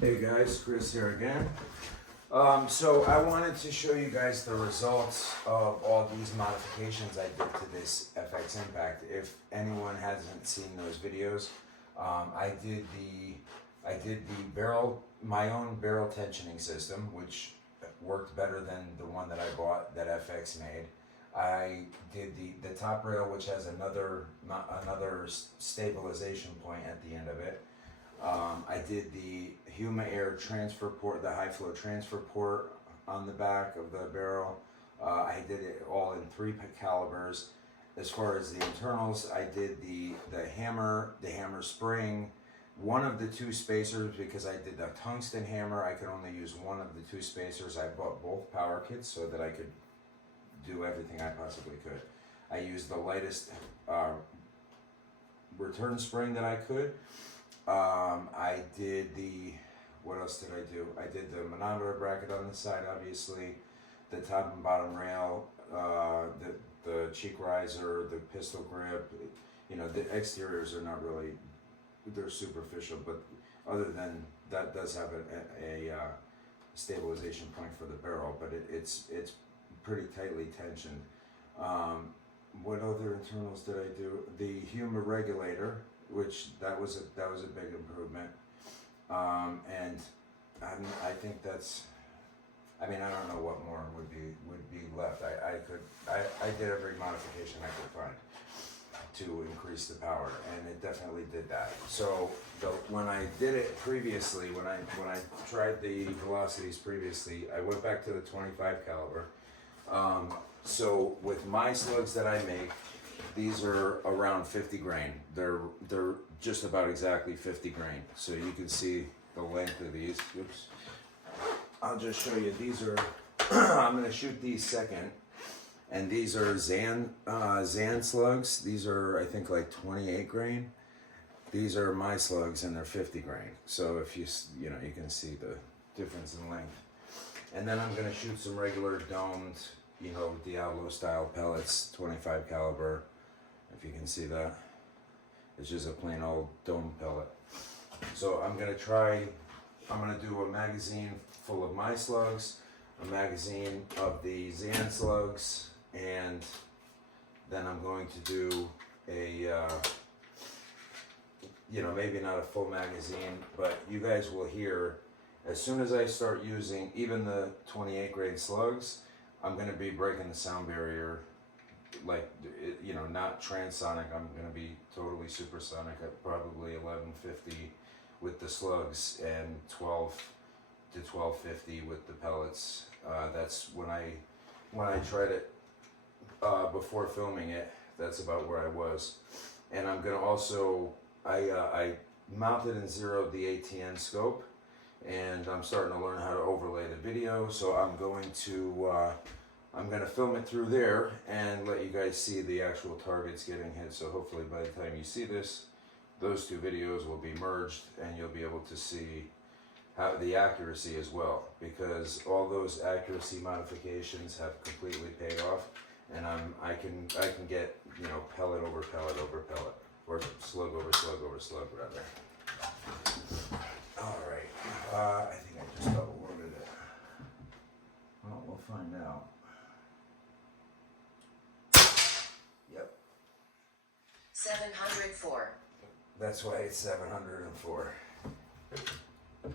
Hey guys, Chris here again. So I wanted to show you guys the results of all these modifications I did to this FX Impact. If anyone hasn't seen those videos, I did the barrel, my own barrel tensioning system, which worked better than the one that I bought that FX made. I did the top rail, which has another stabilization point at the end of it. I did the Huma air transfer port, the high flow transfer port on the back of the barrel. I did it all in 3 calibers. As far as the internals, I did the hammer spring, one of the 2 spacers, because I did the tungsten hammer. I could only use one of the 2 spacers. I bought both power kits so that I could do everything I possibly could. I used the lightest return spring that I could. I did what else did I do? I did the manometer bracket on the side, obviously, the top and bottom rail, the cheek riser, the pistol grip. You know, the exteriors are not really, they're superficial, but other than that does have a stabilization point for the barrel, but it's pretty tightly tensioned. What other internals did I do? The Huma regulator, which that was a big improvement, and I think that's. I mean, I don't know what more would be left. I did every modification I could find to increase the power, and it definitely did that. So when I did it previously, when I tried the velocities previously, I went back to the 25 caliber. So with my slugs that I make, these are around 50 grain. They're just about exactly 50 grain. So you can see the length of these. Oops. I'll just show you. These are. I'm going to shoot these second, and these are Zan slugs. These are, I think, like 28 grain. These are my slugs, and they're 50 grain. So if you can see the difference in length. And then I'm going to shoot some regular domed, Diablo style pellets, 25 caliber. If you can see that, it's just a plain old dome pellet. So I'm going to do a magazine full of my slugs, a magazine of the Zan slugs, and then I'm going to do a, maybe not a full magazine, but you guys will hear, as soon as I start using even the 28 grain slugs, I'm going to be breaking the sound barrier, not transonic. I'm going to be totally supersonic at probably 1150 with the slugs and 12 to 1250 with the pellets. That's when I tried it before filming it. That's about where I was. And I'm going to also, I mounted and zeroed the ATN scope, and I'm starting to learn how to overlay the video. So I'm going to film it through there and let you guys see the actual targets getting hit. So hopefully by the time you see this, those 2 videos will be merged, and you'll be able to see how the accuracy as well, because all those accuracy modifications have completely paid off, and I can get pellet over pellet over pellet, or slug over slug over slug rather. All right, I think I just double loaded it. Well, we'll find out. Yep. 704. That's why it's 704. Ugh.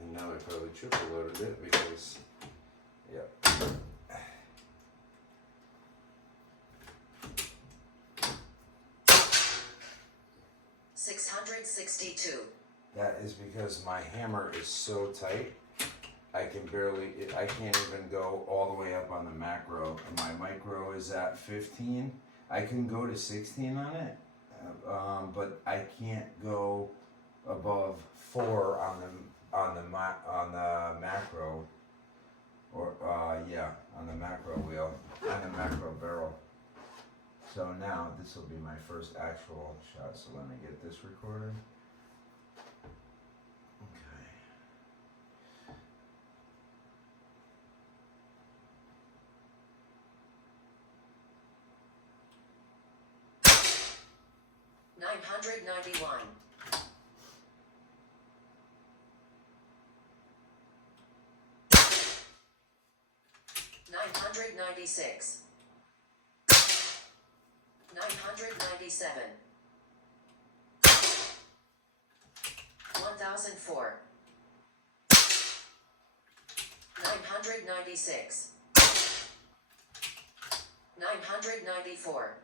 And now I probably triple loaded it because, yep. 662. That is because my hammer is so tight, I can't even go all the way up on the macro. My micro is at 15. I can go to 16 on it, but I can't go above 4 on the macro, or on the macro wheel, on the macro barrel. So now this will be my first actual shot. So let me get this recorded. $991. 996, 997, 1004, 996, 994,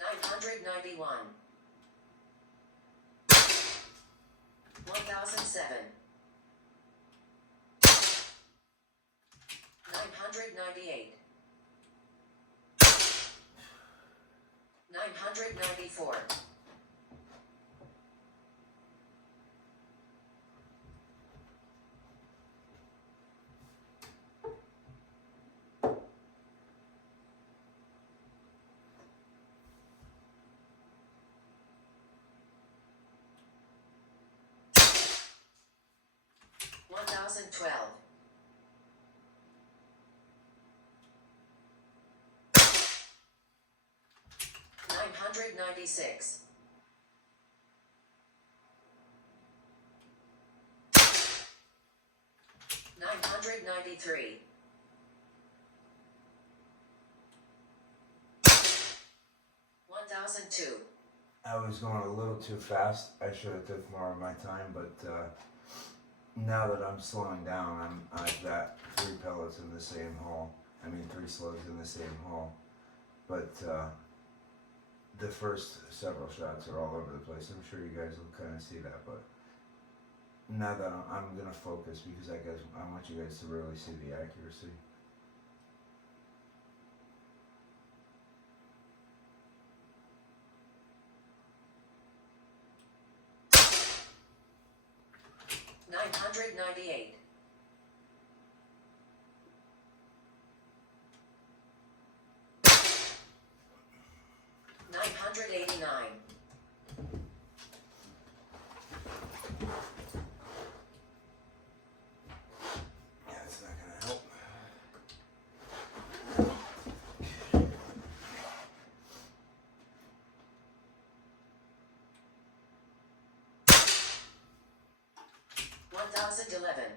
991, 1007, 998, 994, 1012, 996, 993, 1002. I was going a little too fast. I should have took more of my time, but now that I'm slowing down, I've got 3 pellets in the same hole. I mean 3 slugs in the same hole. But the first several shots are all over the place. I'm sure you guys will kind of see that, but now that I'm going to focus because I want you guys to really see the accuracy. $998, $989, Yeah, it's not going to help. $1,011,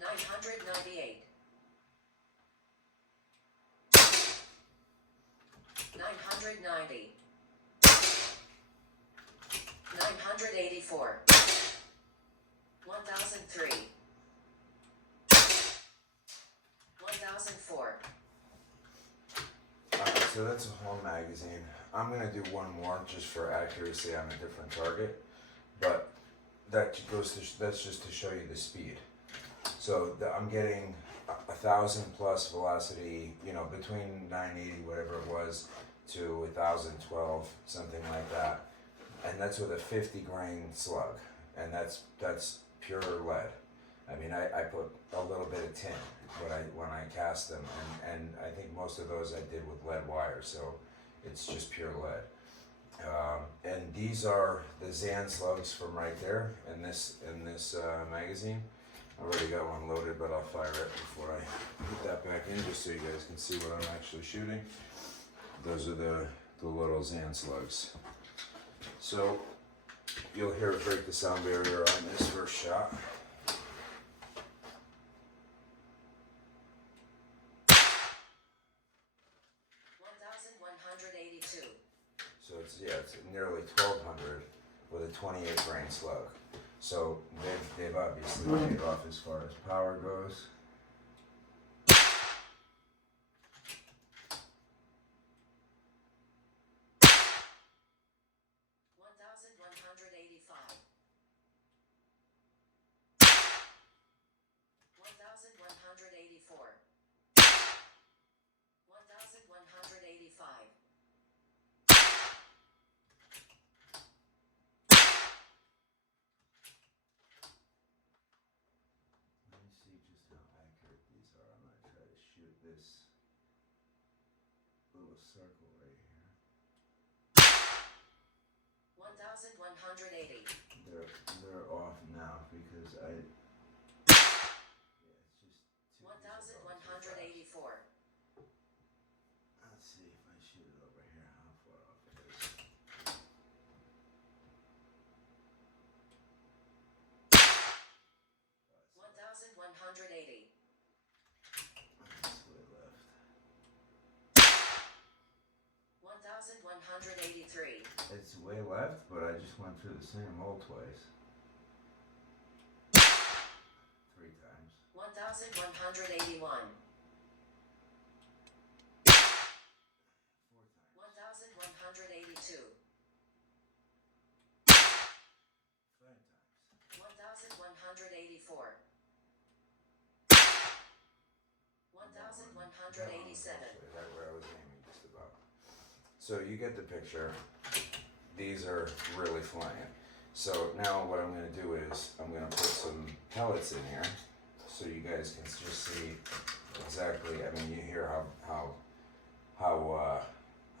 $998, $990, $984, $1,003, $1,004. Alright, so that's a whole magazine. I'm going to do one more just for accuracy on a different target, but that's just to show you the speed. So I'm getting 1,000 plus velocity, between 980, whatever it was, to 1,012, something like that. And that's with a 50 grain slug, and that's pure lead. I mean, I put a little bit of tin when I cast them, and I think most of those I did with lead wire, so it's just pure lead. And these are the Zan slugs from right there in this magazine. I already got one loaded, but I'll fire it before I put that back in, just so you guys can see what I'm actually shooting. Those are the little Zan slugs. So you'll hear it break the sound barrier on this first shot. So it's nearly 1,200 with a 28 grain slug. So they've obviously paid off as far as power goes. Let me see just how accurate these are. I'm going to try to shoot this little circle right here. 1,180. They're off now because it's just 1,184. Let's see if I shoot it over here, how far off it is. left, but I just went through the same hole twice. 3 times. 1181. 4 times. 1182. 5 times. 1184. 1187. Right where I was aiming just about. So you get the picture. These are really flying. So now what I'm going to do is I'm going to put some pellets in here so you guys can just see exactly. I mean, you hear how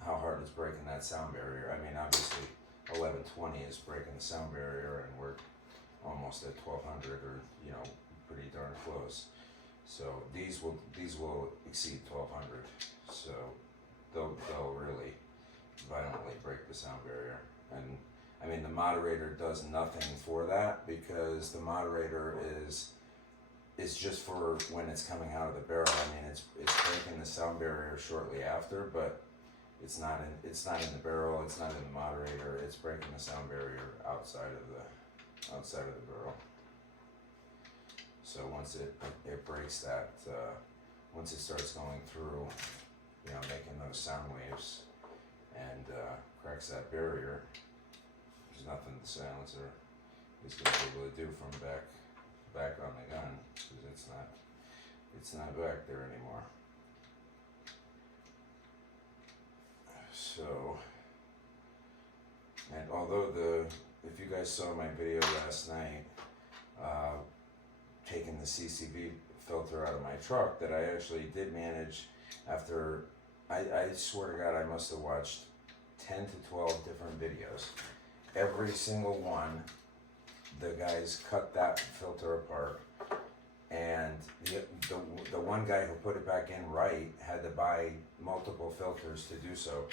hard it's breaking that sound barrier. I mean, obviously 1120 is breaking the sound barrier, and we're almost at 1200, or pretty darn close. So these will exceed 1200. So they'll really violently break the sound barrier. And I mean, the moderator does nothing for that, because the moderator is just for when it's coming out of the barrel. I mean, it's breaking the sound barrier shortly after, but it's not in the barrel. It's not in the moderator. It's breaking the sound barrier outside of the barrel. So once it breaks that, once it starts going through, making those sound waves, and cracks that barrier, there's nothing the silencer is going to be able to do from back on the gun, because it's not back there anymore. So, and although if you guys saw my video last night, taking the CCV filter out of my truck, that I actually did manage, after, I swear to God, I must have watched 10 to 12 different videos. Every single one, the guys cut that filter apart, and the one guy who put it back in right had to buy multiple filters to do so,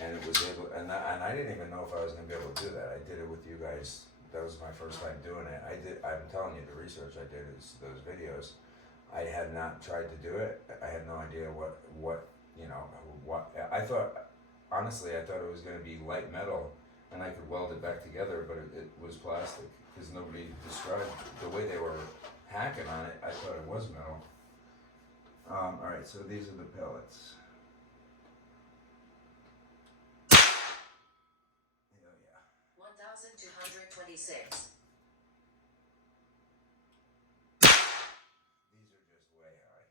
and it was able, and I didn't even know if I was going to be able to do that. I did it with you guys. That was my first time doing it. I'm telling you, the research I did is those videos. I had not tried to do it. I had no idea what I thought. Honestly, I thought it was going to be light metal, and I could weld it back together, but it was plastic, because nobody described the way they were hacking on it. I thought it was metal. All right, so these are the pellets. Oh yeah. 1226. These are just way high.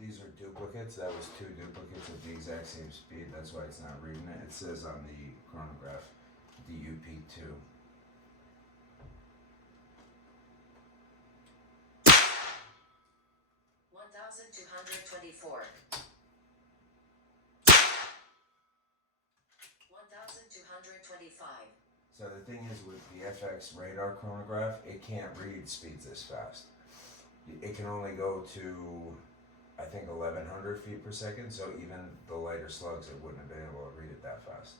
These are duplicates. That was 2 duplicates of the exact same speed. That's why it's not reading it. It says on the chronograph DUP2. $1,224. 1,225. So the thing is, with the FX radar chronograph, it can't read speeds this fast. It can only go to, I think, 1100 feet per second, so even the lighter slugs, it wouldn't have been able to read it that fast.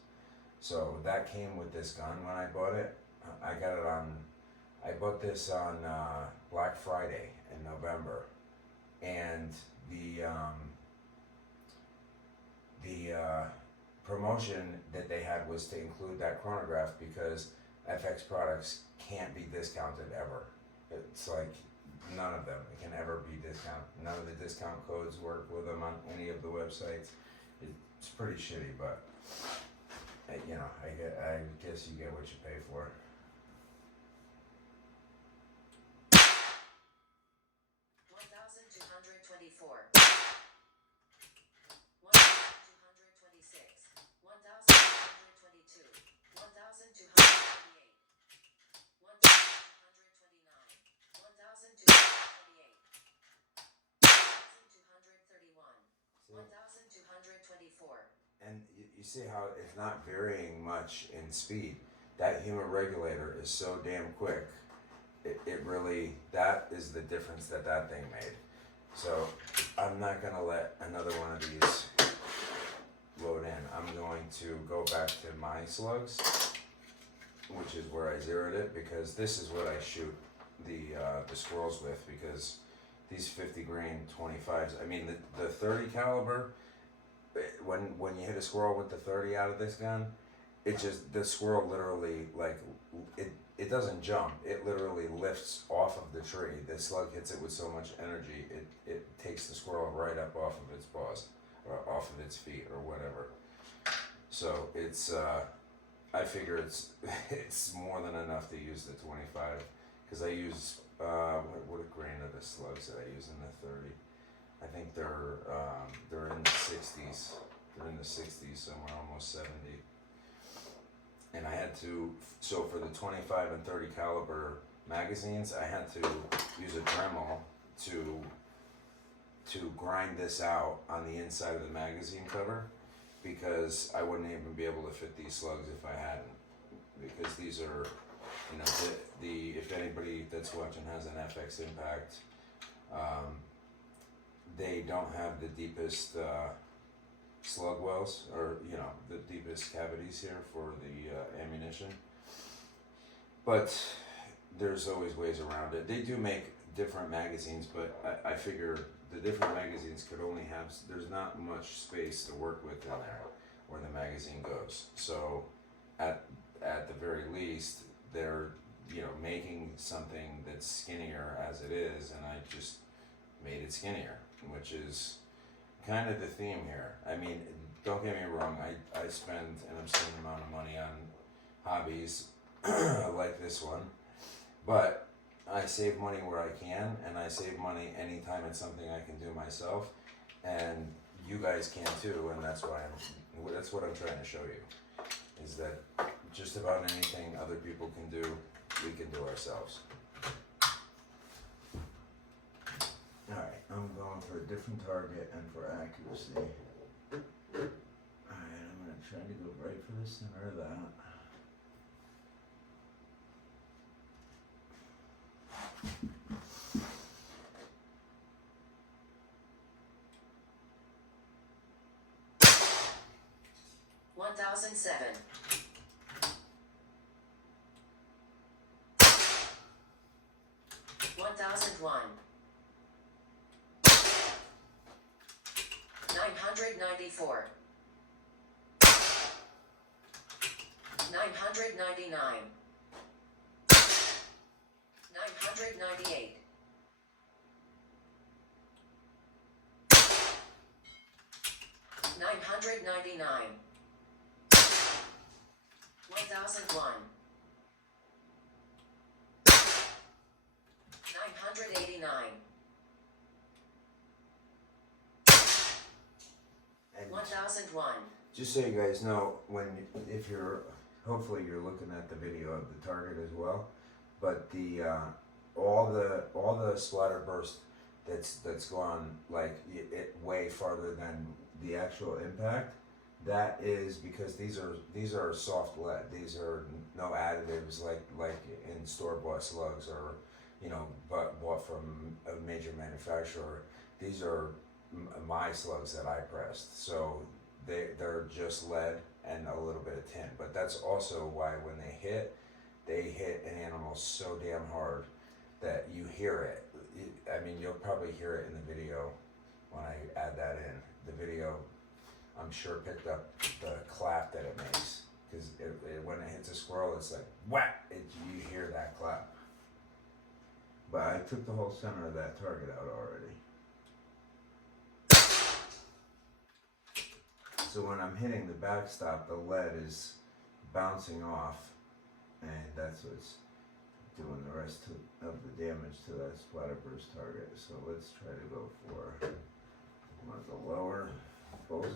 So that came with this gun when I bought it. I bought this on Black Friday in November, and the promotion that they had was to include that chronograph, because FX products can't be discounted ever. It's like, none of them can ever be discounted. None of the discount codes work with them on any of the websites. It's pretty shitty, but I guess you get what you pay for. $1,224. 1,226. 1,222. 1,228. 1,229. 1,228. 1,231. 1,224. And you see how it's not varying much in speed. That Huma regulator is so damn quick. It really, that is the difference that thing made. So I'm not going to let another one of these load in. I'm going to go back to my slugs, which is where I zeroed it, because this is what I shoot the squirrels with, because these 50 grain 25s. I mean the 30 caliber. When you hit a squirrel with the 30 out of this gun, it just the squirrel literally like it doesn't jump. It literally lifts off of the tree. The slug hits it with so much energy, it takes the squirrel right up off of its paws or off of its feet or whatever. So it's I figure it's more than enough to use the 25, because I use what grain are the slugs that I use in the 30? I think they're in the 60s. They're in the 60s somewhere, almost 70. And I had to, so for the 25 and 30 caliber magazines, I had to use a Dremel to grind this out on the inside of the magazine cover, because I wouldn't even be able to fit these slugs if I hadn't. Because these are, you know, the if anybody that's watching has an FX Impact, they don't have the deepest slug wells, or you know, the deepest cavities here for the ammunition. But there's always ways around it. They do make different magazines, but I figure the different magazines could only have, there's not much space to work with in there where the magazine goes. So at the very least, they're, you know, making something that's skinnier as it is, and I just made it skinnier, which is kind of the theme here. I mean, don't get me wrong, I spend an obscene amount of money on hobbies like this one, but I save money where I can, and I save money anytime it's something I can do myself, and you guys can too, and that's what I'm trying to show you, is that just about anything other people can do, we can do ourselves. Alright, I'm going for a different target and for accuracy. Alright, I'm going to try to go right for the center of that. One thousand seven. 1001. 994. 999. 998. 999. 1001. 989. And 1001. just so you guys know, if you're, hopefully you're looking at the video of the target as well, but the all the splatter burst that's gone like it way farther than the actual impact. That is because these are soft lead. These are no additives like in store-bought slugs, or you know, bought from a major manufacturer. These are my slugs that I pressed, so they're just lead and a little bit of tin. But that's also why when they hit an animal so damn hard that you hear it. I mean, you'll probably hear it in the video when I add that in. The video, I'm sure, picked up the clap that it makes, because when it hits a squirrel, it's like whack. You hear that clap. But I took the whole center of that target out already. So when I'm hitting the backstop, the lead is bouncing off, and that's what's doing the rest of the damage to that splatterburst target. So let's try to go for one of the lower bullseyes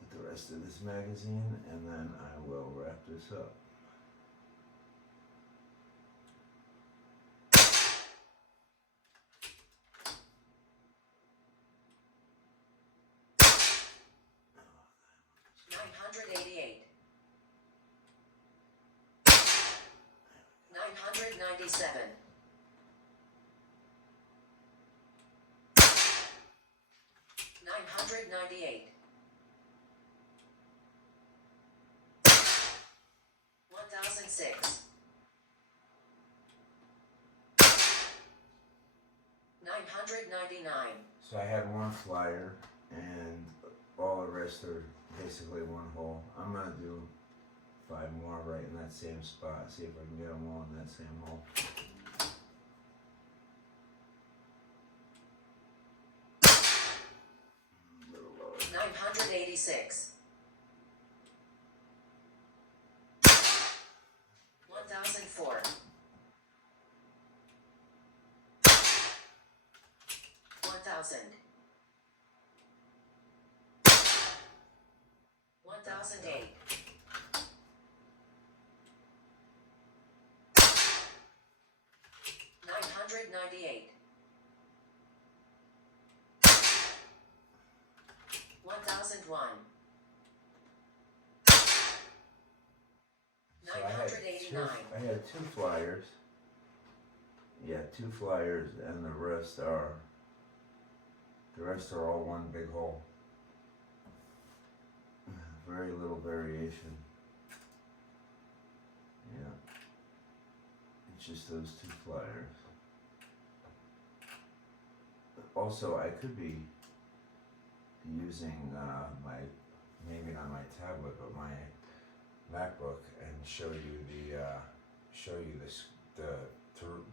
with the rest of this magazine, and then I will wrap this up. $988. $997. $998. 1006. 999. So I had one flyer, and all the rest are basically one hole. I'm gonna do 5 more right in that same spot. See if I can get them all in that same hole. 986. 1004. 1000. 1008. 998. 1001. So I had 989. I had 2 flyers. Yeah, 2 flyers, and the rest are all one big hole. Very little variation. Yeah. It's just those 2 flyers. Also, I could be using maybe not my tablet, but my MacBook, and show you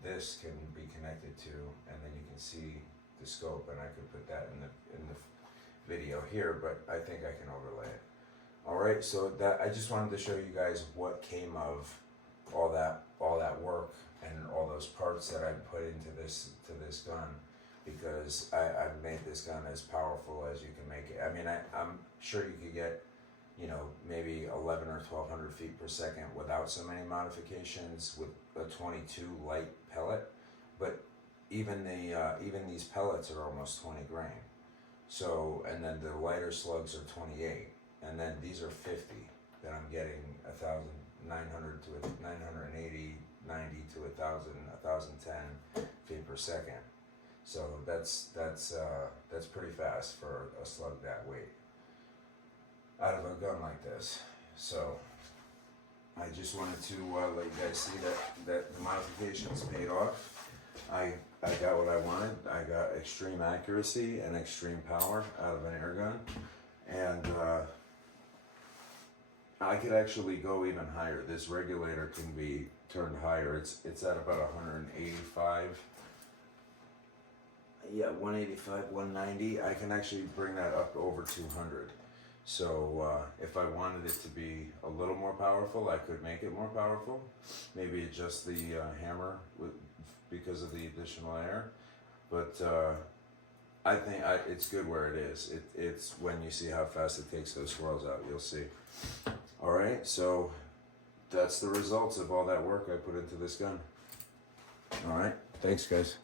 this can be connected to, and then you can see the scope, and I could put that in the video here, but I think I can overlay it. All right, so that I just wanted to show you guys what came of all that work and all those parts that I put into this gun, because I've made this gun as powerful as you can make it. I mean, I'm sure you could get, you know, maybe 11 or 1200 feet per second without so many modifications with a 22 light pellet, but even these pellets are almost 20 grain. So, and then the lighter slugs are 28, and then these are 50 that I'm getting 1,900 to 980, 90 to 1,000, 1,010 feet per second. So that's pretty fast for a slug that weight out of a gun like this. So I just wanted to let you guys see that the modifications paid off. I got what I wanted. I got extreme accuracy and extreme power out of an air gun, and I could actually go even higher. This regulator can be turned higher. It's at about 185. Yeah, 185, 190. I can actually bring that up over 200. So if I wanted it to be a little more powerful, I could make it more powerful. Maybe adjust the hammer because of the additional air. But I think it's good where it is. It's when you see how fast it takes those swirls out, you'll see. All right, so that's the results of all that work I put into this gun. All right, thanks guys.